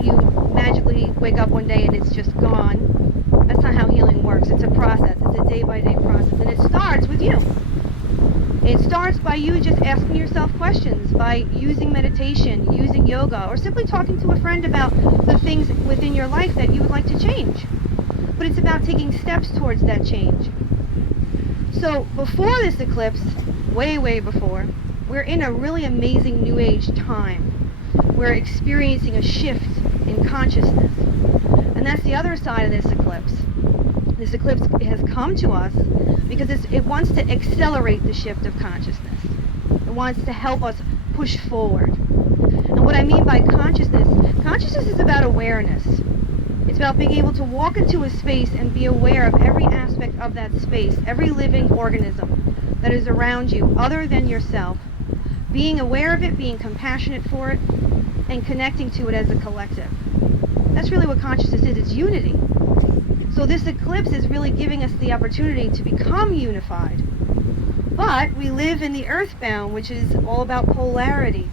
that you magically wake up one day and it's just gone. That's not how healing works. It's a process. It's a day-by-day process. And it starts with you. It starts by you just asking yourself questions, by using meditation, using yoga, or simply talking to a friend about the things within your life that you would like to change. But it's about taking steps towards that change. So before this eclipse, way before, we're in a really amazing New Age time. We're experiencing a shift in consciousness. And that's the other side of this eclipse. This eclipse has come to us because it wants to accelerate the shift of consciousness. It wants to help us push forward. And what I mean by consciousness is about awareness. It's about being able to walk into a space and be aware of every aspect of that space, every living organism that is around you other than yourself. Being aware of it, being compassionate for it, and connecting to it as a collective. That's really what consciousness is. It's unity. So this eclipse is really giving us the opportunity to become unified. But we live in the earthbound, which is all about polarity,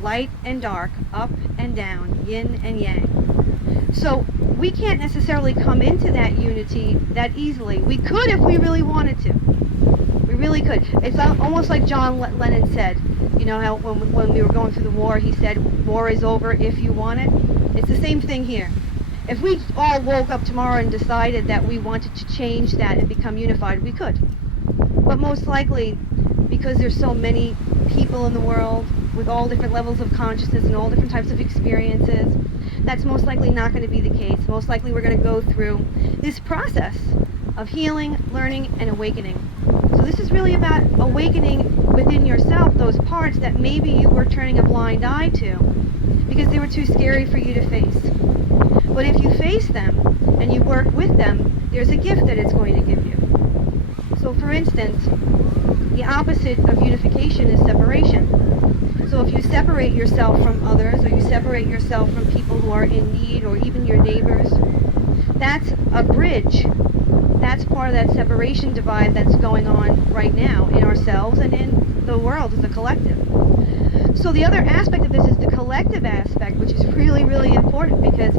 light and dark, up and down, yin and yang. So we can't necessarily come into that unity that easily. We could if we really wanted to. We really could. It's almost like John Lennon said, you know, how when we were going through the war, he said, war is over if you want it. It's the same thing here. If we all woke up tomorrow and decided that we wanted to change that and become unified, we could. But most likely, because there's so many people in the world with all different levels of consciousness and all different types of experiences, that's most likely not going to be the case. Most likely we're going to go through this process of healing, learning, and awakening. So this is really about awakening within yourself those parts that maybe you were turning a blind eye to because they were too scary for you to face. But if you face them and you work with them, there's a gift that it's going to give you. So for instance, the opposite of unification is separation. So if you separate yourself from others, or you separate yourself from people who are in need, or even your neighbors, that's a bridge. That's part of that separation divide that's going on right now in ourselves and in the world as a collective. So the other aspect of this is the collective aspect, which is really important because,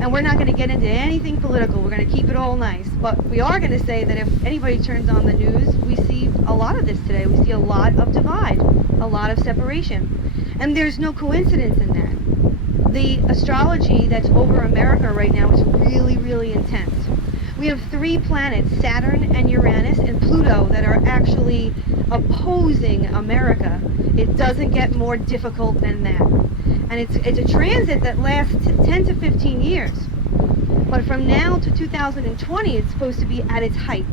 and we're not going to get into anything political, we're going to keep it all nice, but we are going to say that if anybody turns on the news, we see a lot of this today. We see a lot of divide, a lot of separation. And there's no coincidence in that. The astrology that's over America right now is really intense. We have 3 planets, Saturn and Uranus and Pluto, that are actually opposing America. It doesn't get more difficult than that. And it's a transit that lasts 10 to 15 years. But from now to 2020, it's supposed to be at its height.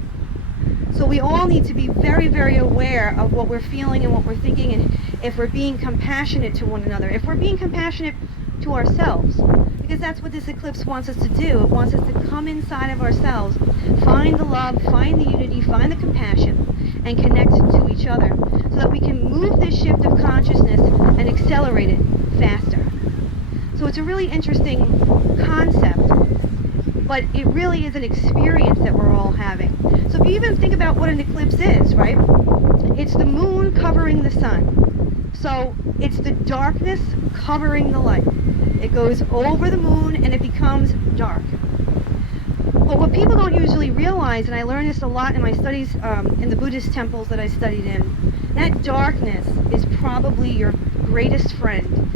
So we all need to be very aware of what we're feeling and what we're thinking, and if we're being compassionate to one another, if we're being compassionate to ourselves. Because that's what this eclipse wants us to do. It wants us to come inside of ourselves, find the love, find the unity, find the compassion, and connect to each other so that we can move this shift of consciousness and accelerate it faster. So it's a really interesting concept, but it really is an experience that we're all having. So if you even think about what an eclipse is, right? It's the moon covering the sun. So it's the darkness covering the light. It goes over the moon and it becomes dark. But what people don't usually realize, and I learned this a lot in my studies in the Buddhist temples that I studied in, that darkness is probably your greatest friend.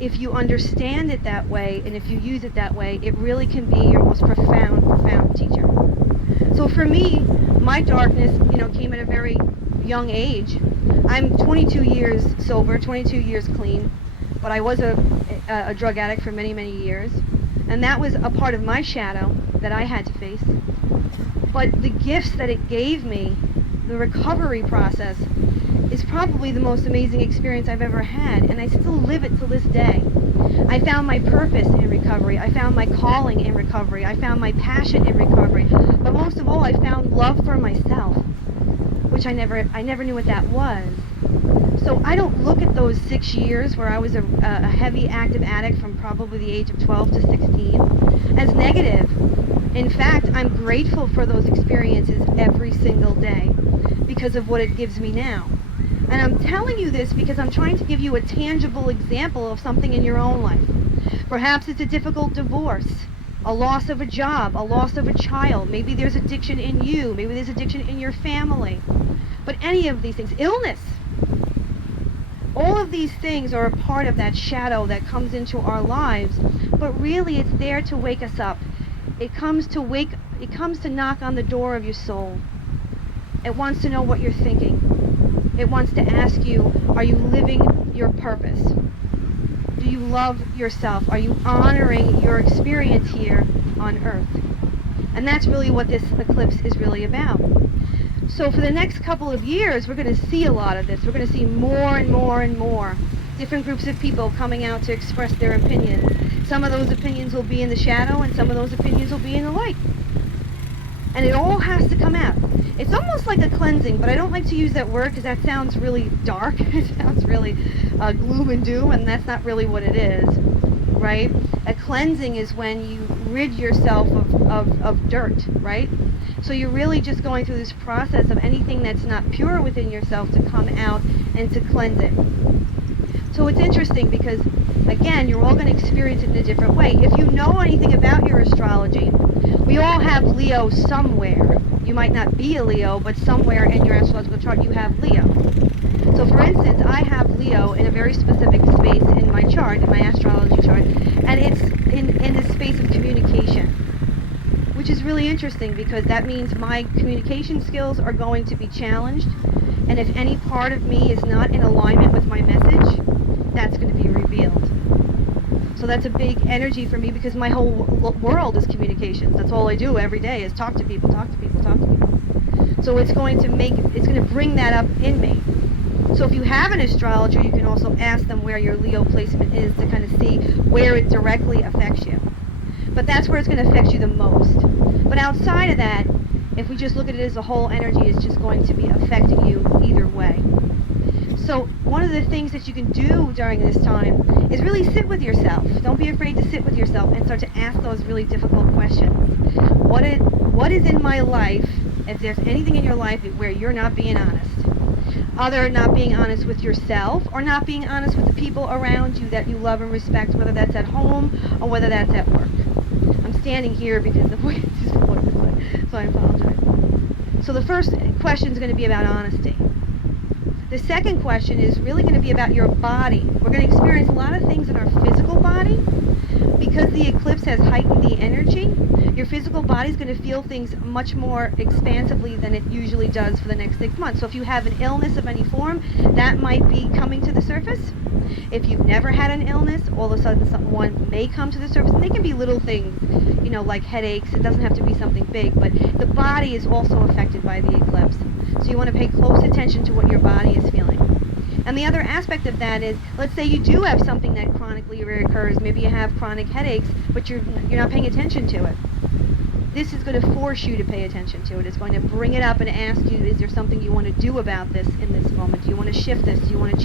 If you understand it that way, and if you use it that way, it really can be your most profound teacher. So for me, my darkness, came at a very young age. I'm 22 years sober, 22 years clean, but I was a drug addict for many years, and that was a part of my shadow that I had to face. But the gifts that it gave me, the recovery process, is probably the most amazing experience I've ever had, and I still live it to this day. I found my purpose in recovery. I found my calling in recovery. I found my passion in recovery. But most of all, I found love for myself, which I never knew what that was. So I don't look at those 6 years where I was a heavy active addict from probably the age of 12 to 16 as negative. In fact, I'm grateful for those experiences every single day because of what it gives me now. And I'm telling you this because I'm trying to give you a tangible example of something in your own life. Perhaps it's a difficult divorce, a loss of a job, a loss of a child. Maybe there's addiction in you. Maybe there's addiction in your family. But any of these things, illness, all of these things are a part of that shadow that comes into our lives, but really it's there to wake us up. It comes to knock on the door of your soul. It wants to know what you're thinking. It wants to ask you, are you living your purpose? Do you love yourself? Are you honoring your experience here on Earth? And that's really what this eclipse is really about. So for the next couple of years, we're going to see a lot of this. We're going to see more and more and more different groups of people coming out to express their opinions. Some of those opinions will be in the shadow, and some of those opinions will be in the light. And it all has to come out. It's almost like a cleansing, but I don't like to use that word because that sounds really dark. It sounds really gloom and doom, and that's not really what it is, right? A cleansing is when you rid yourself of dirt, right? So you're really just going through this process of anything that's not pure within yourself to come out and to cleanse it. So it's interesting because, again, you're all going to experience it in a different way. If you know anything about your astrology, we all have Leo somewhere. You might not be a Leo, but somewhere in your astrological chart you have Leo. So for instance, I have Leo in a very specific space in my chart, in my astrology chart, and it's in the space of communication, which is really interesting because that means my communication skills are going to be challenged, and if any part of me is not in alignment with my message, that's going to be revealed. So that's a big energy for me because my whole world is communications. That's all I do every day is talk to people, talk to people, talk to people. So it's going to bring that up in me. So if you have an astrologer, you can also ask them where your Leo placement is to kind of see where it directly affects you. But that's where it's going to affect you the most. But outside of that, if we just look at it as a whole energy, it's just going to be affecting you either way. So one of the things that you can do during this time is really sit with yourself. Don't be afraid to sit with yourself and start to ask those really difficult questions. What is in my life, if there's anything in your life where you're not being honest? Either not being honest with yourself or not being honest with the people around you that you love and respect, whether that's at home or whether that's at work. I'm standing here because the voice is going, so I apologize. So the first question is going to be about honesty. The second question is really going to be about your body. We're going to experience a lot of things in our physical body. Because the eclipse has heightened the energy, your physical body is going to feel things much more expansively than it usually does for the next 6 months. So if you have an illness of any form, that might be coming to the surface. If you've never had an illness, all of a sudden one may come to the surface, and they can be little things, like headaches. It doesn't have to be something big, but the body is also affected by the eclipse. So you want to pay close attention to what your body is feeling. And the other aspect of that is, let's say you do have something that chronically reoccurs. Maybe you have chronic headaches, but you're not paying attention to it. This is going to force you to pay attention to it. It's going to bring it up and ask you, is there something you want to do about this in this moment? Do you want to shift this? Do you want to